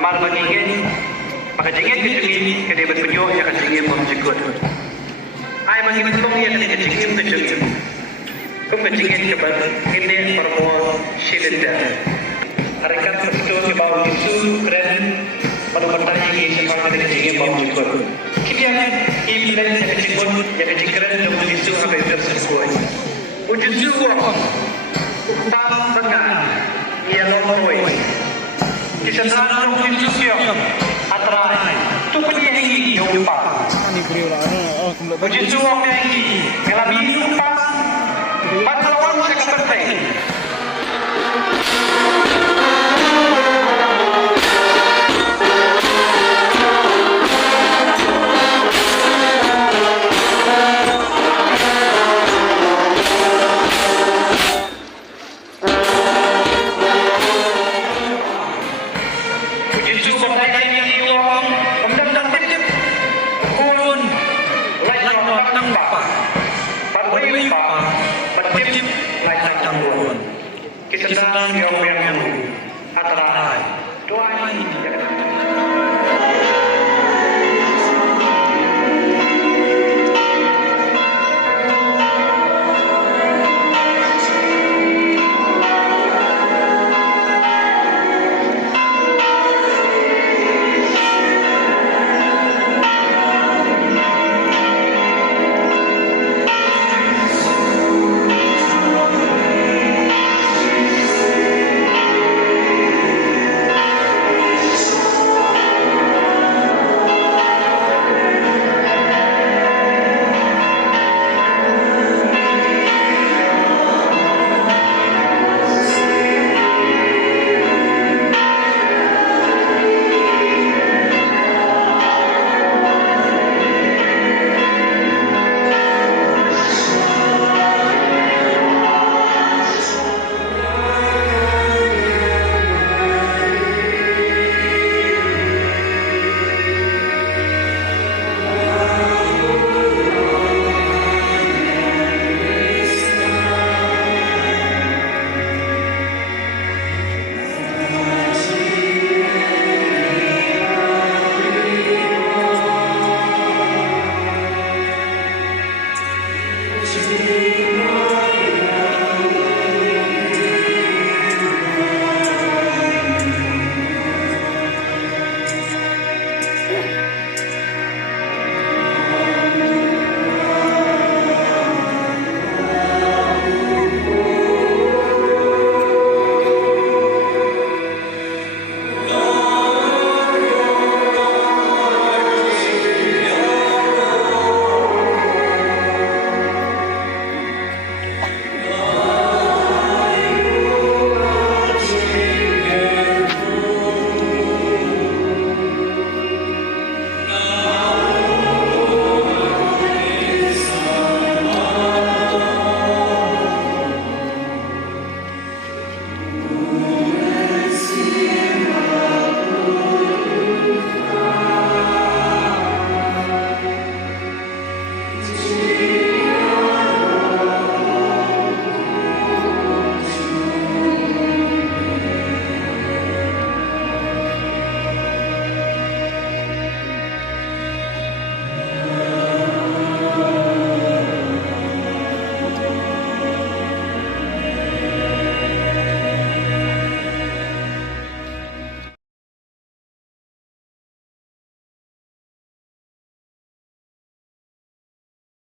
Amar magiging makajingin kejengin kede berpenyo ya kejengin memjekut. Ai magiging ya kede kejengin kejengin. Kum kejengin kebar ini permol shilinda. Arekat betul ke bawah itu keren pada bertanya ini sekarang kede kejengin memjekut. Kian ibulan ya kejengin ya kejengin keren dong itu apa itu sesuai. Wujud suara utang tengah ia loroi. Kisah dalam institusi atrai tu penyanyi jumpa. Puji suam penyanyi melami jumpa. Patlawan sekepertai. Kisah yang